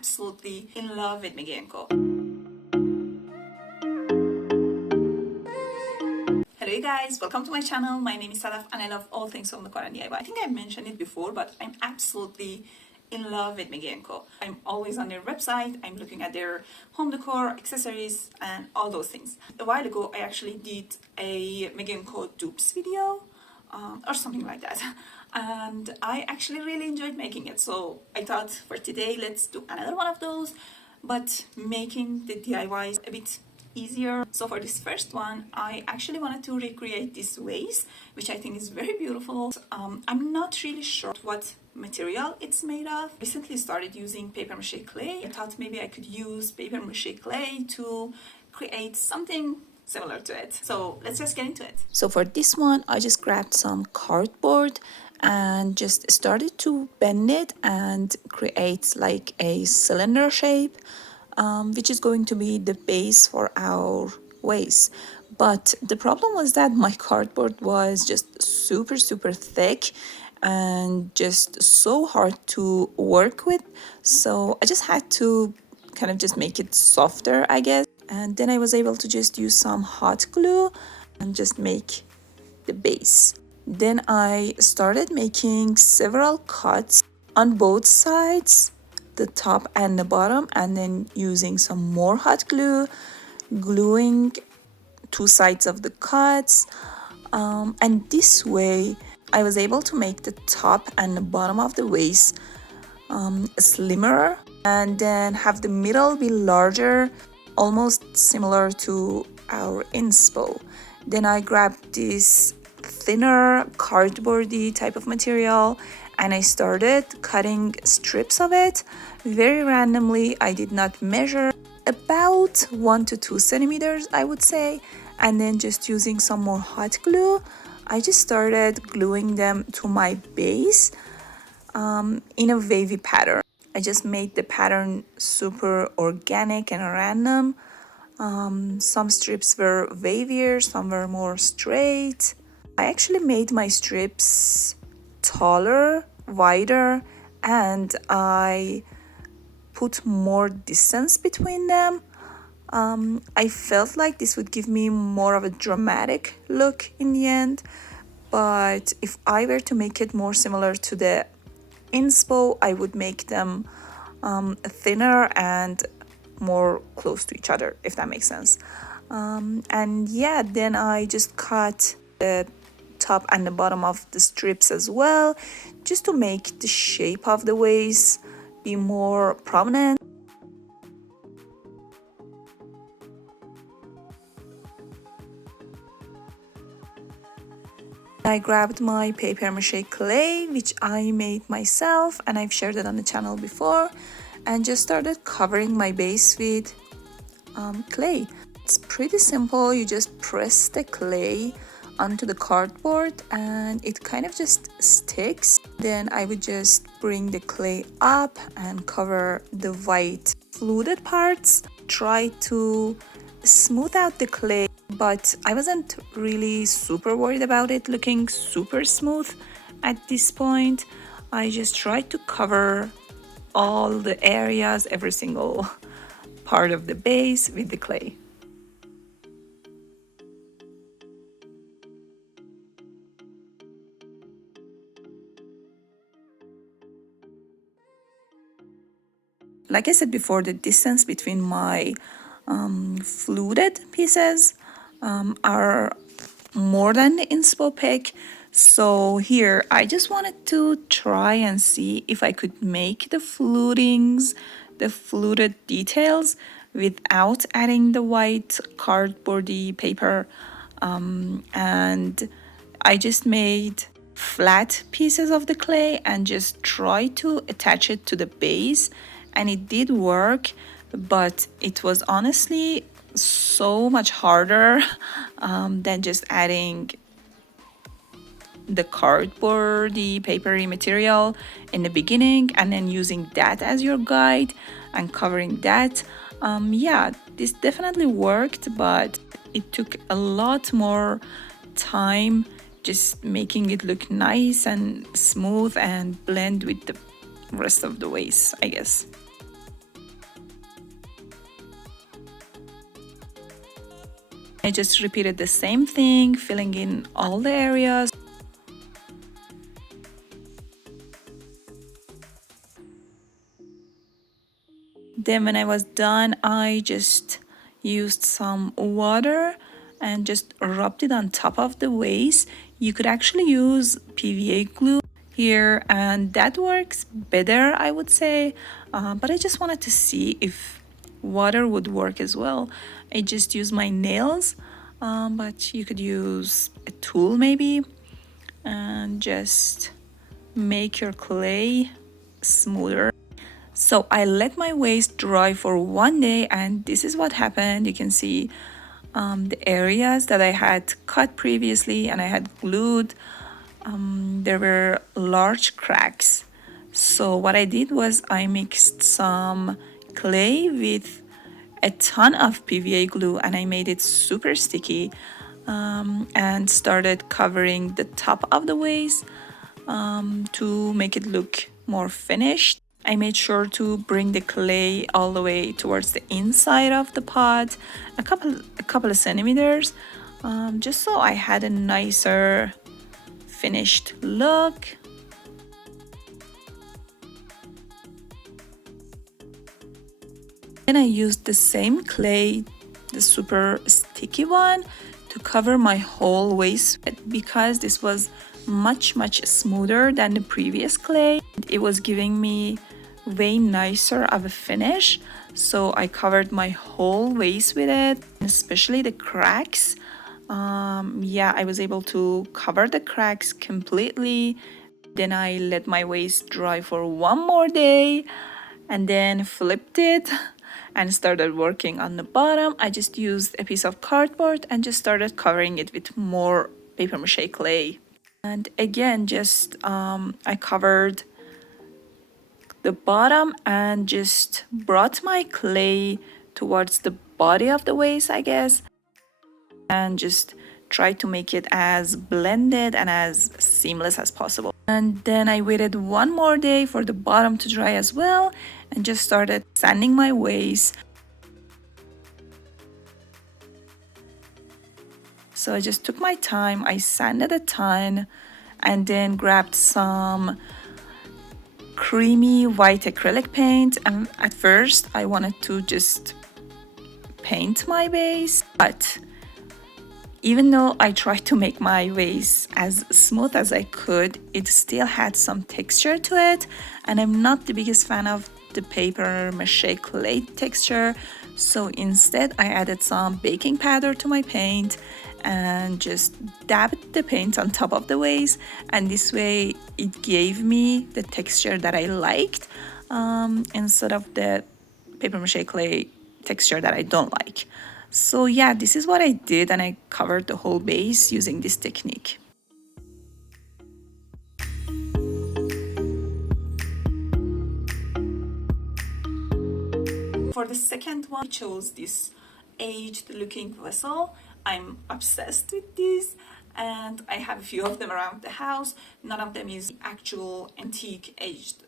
absolutely in love with McGee & Co. Hello you guys, welcome to my channel. My name is Sadaf and I love all things home decor and DIY. I think I mentioned it before, but I'm absolutely in love with McGee & Co. I'm always on their website, I'm looking at their home decor, accessories, and all those things. A while ago, I actually did a McGee & Co. Dupes video, or something like that. And I actually really enjoyed making it. So I thought for today, let's do another one of those, but making the DIYs a bit easier. So for this first one, I actually wanted to recreate this vase, which I think is very beautiful. I'm not really sure what material it's made of. Recently started using paper mache clay. I thought maybe I could use paper mache clay to create something similar to it. So let's just get into it. So for this one, I just grabbed some cardboard and just started to bend it and create like a cylinder shape, which is going to be the base for our vase. But the problem was that my cardboard was just super thick and just so hard to work with. So I just had to kind of just make it softer, I guess. And then I was able to just use some hot glue and just make the base. Then I started making several cuts on both sides, the top and the bottom, and then using some more hot glue, gluing two sides of the cuts. And this way I was able to make the top and the bottom of the vase slimmer, and then have the middle be larger, almost similar to our inspo. Then I grabbed this thinner cardboardy type of material and I started cutting strips of it very randomly. I did not measure, about 1 to 2 centimeters I would say, and then just using some more hot glue, I just started gluing them to my base in a wavy pattern. I just made the pattern super organic and random. Some strips were wavier, some were more straight. I actually made my strips taller, wider, and I put more distance between them. I felt like this would give me more of a dramatic look in the end, but if I were to make it more similar to the inspo, I would make them thinner and more close to each other, if that makes sense. And yeah, then I just cut the top and the bottom of the strips as well, just to make the shape of the vase be more prominent. I grabbed my paper mache clay, which I made myself and I've shared it on the channel before, and just started covering my base with clay. It's pretty simple. You just press the clay onto the cardboard and it kind of just sticks. Then I would just bring the clay up and cover the white fluted parts. Try to smooth out the clay, but I wasn't really super worried about it looking super smooth at this point. I just tried to cover all the areas, every single part of the base with the clay. Like I said before, the distance between my fluted pieces are more than the inspo pick. So here I just wanted to try and see if I could make the fluted details without adding the white cardboardy paper, and I just made flat pieces of the clay and just try to attach it to the base, and it did work, but it was honestly so much harder than just adding the cardboardy papery material in the beginning and then using that as your guide and covering that. Yeah, this definitely worked, but it took a lot more time just making it look nice and smooth and blend with the rest of the vase, I guess. I just repeated the same thing, filling in all the areas. Then when I was done, I just used some water and just rubbed it on top of the vase. You could actually use PVA glue here, and that works better, I would say. But I just wanted to see if water would work as well. I just used my nails, but you could use a tool maybe, and just make your clay smoother. So I let my waste dry for 1 day, and this is what happened. You can see the areas that I had cut previously and I had glued. There were large cracks. So what I did was I mixed some clay with a ton of PVA glue and I made it super sticky, and started covering the top of the vase to make it look more finished. I made sure to bring the clay all the way towards the inside of the pot, a couple of centimeters, just so I had a nicer finished look. Then I used the same clay, the super sticky one, to cover my whole vase because this was much smoother than the previous clay. It was giving me way nicer of a finish, so I covered my whole vase with it, especially the cracks. Yeah, I was able to cover the cracks completely. Then I let my vase dry for 1 more day and then flipped it and started working on the bottom. I just used a piece of cardboard and just started covering it with more paper mache clay. And again, just I covered the bottom and just brought my clay towards the body of the vase, I guess, and just try to make it as blended and as seamless as possible. And then I waited 1 more day for the bottom to dry as well and just started sanding my vase. So I just took my time, I sanded a ton, and then grabbed some creamy white acrylic paint. And at first I wanted to just paint my base, but even though I tried to make my vase as smooth as I could, it still had some texture to it, and I'm not the biggest fan of the paper mache clay texture. So instead I added some baking powder to my paint and just dabbed the paint on top of the vase, and this way it gave me the texture that I liked, instead of the paper mache clay texture that I don't like. So yeah, this is what I did, and I covered the whole base using this technique. For the second one, I chose this aged looking vessel. I'm obsessed with these and I have a few of them around the house. None of them is actual antique aged.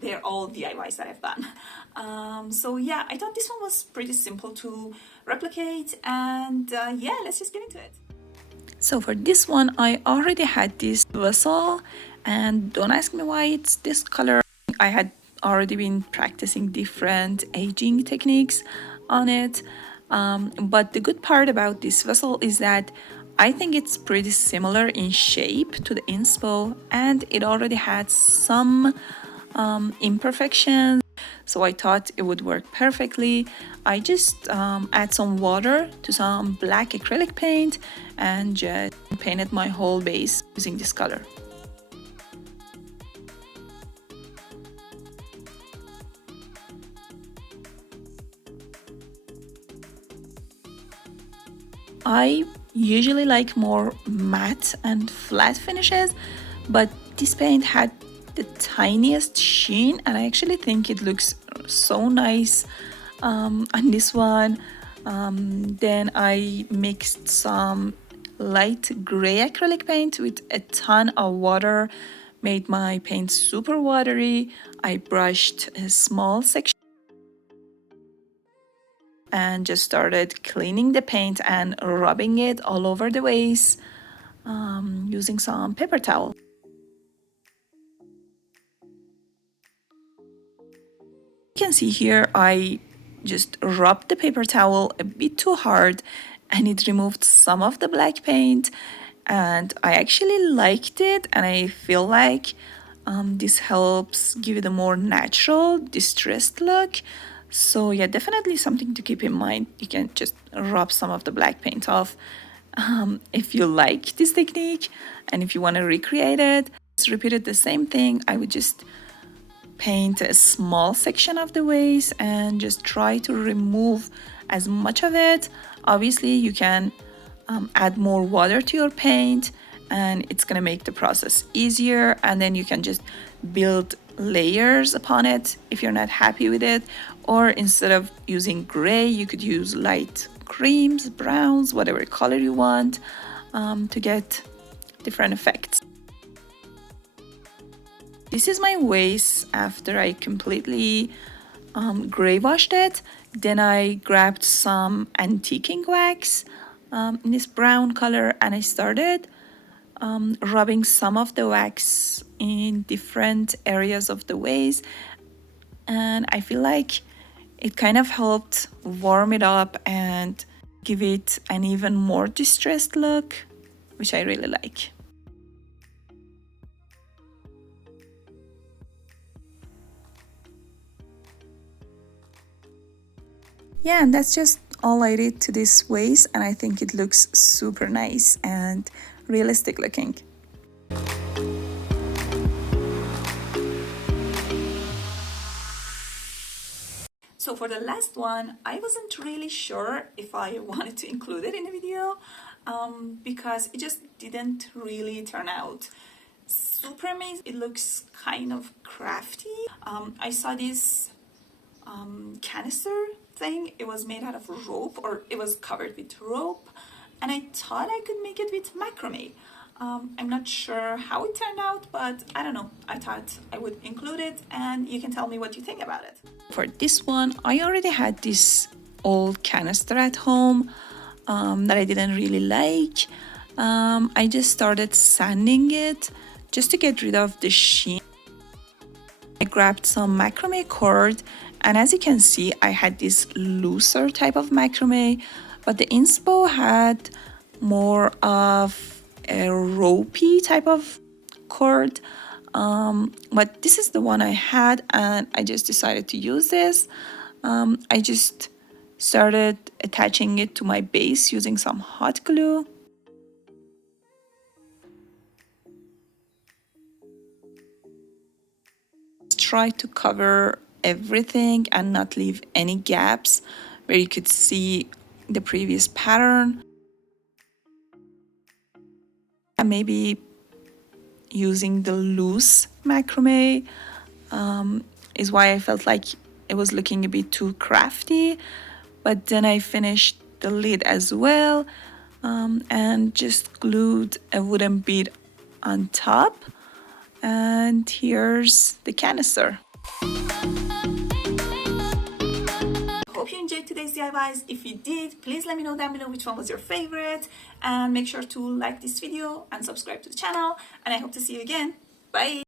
They're all DIYs that I've done. So yeah, I thought this one was pretty simple to replicate, and yeah, let's just get into it. So for this one, I already had this vessel, and don't ask me why it's this color. I had already been practicing different aging techniques on it. But the good part about this vessel is that I think it's pretty similar in shape to the inspo, and it already had some imperfections, so I thought it would work perfectly. I just add some water to some black acrylic paint and just painted my whole base using this color. I usually like more matte and flat finishes, but this paint had the tiniest sheen, and I actually think it looks so nice on this one. Then I mixed some light gray acrylic paint with a ton of water, made my paint super watery. I brushed a small section and just started cleaning the paint and rubbing it all over the vase using some paper towel. You can see here I just rubbed the paper towel a bit too hard and it removed some of the black paint, and I actually liked it, and I feel like this helps give it a more natural, distressed look. So yeah, definitely something to keep in mind. You can just rub some of the black paint off if you like this technique, and if you want to recreate it, just repeat it the same thing. I would just paint a small section of the vase and just try to remove as much of it. Obviously, you can add more water to your paint and it's gonna make the process easier, and then you can just build layers upon it if you're not happy with it. Or instead of using gray, you could use light creams, browns, whatever color you want to get different effects. This is my vase after I completely gray washed it. Then I grabbed some antiquing wax in this brown color, and I started rubbing some of the wax in different areas of the vase, and I feel like it kind of helped warm it up and give it an even more distressed look, which I really like. Yeah, and that's just all I did to this vase, and I think it looks super nice and realistic looking. So for the last one, I wasn't really sure if I wanted to include it in the video because it just didn't really turn out super amazing. It looks kind of crafty. I saw this canister thing. It was made out of rope, or it was covered with rope, and I thought I could make it with macrame. I'm not sure how it turned out, but I don't know. I thought I would include it, and you can tell me what you think about it. For this one, I already had this old canister at home that I didn't really like. I just started sanding it just to get rid of the sheen. I grabbed some macrame cord, and as you can see, I had this looser type of macrame, but the inspo had more of a ropey type of cord. But this is the one I had, and I just decided to use this. I just started attaching it to my base using some hot glue. Try to cover everything and not leave any gaps where you could see the previous pattern. And maybe using the loose macrame is why I felt like it was looking a bit too crafty. But then I finished the lid as well and just glued a wooden bead on top. And here's the canister. Hope you enjoyed today's DIYs. If you did, please let me know down below which one was your favorite, and make sure to like this video and subscribe to the channel, and I hope to see you again. Bye.